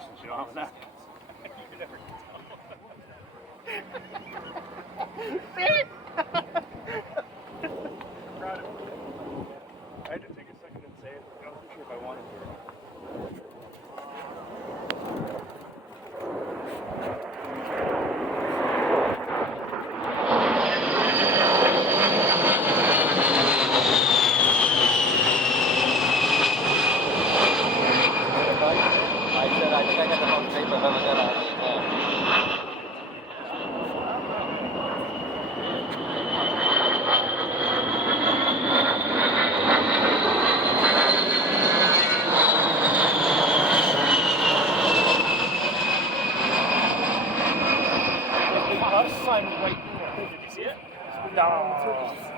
since you don't have that. You never proud of you. I had to take a second and say it. I wasn't sure if I wanted to. Sign right there. Did you see it? No.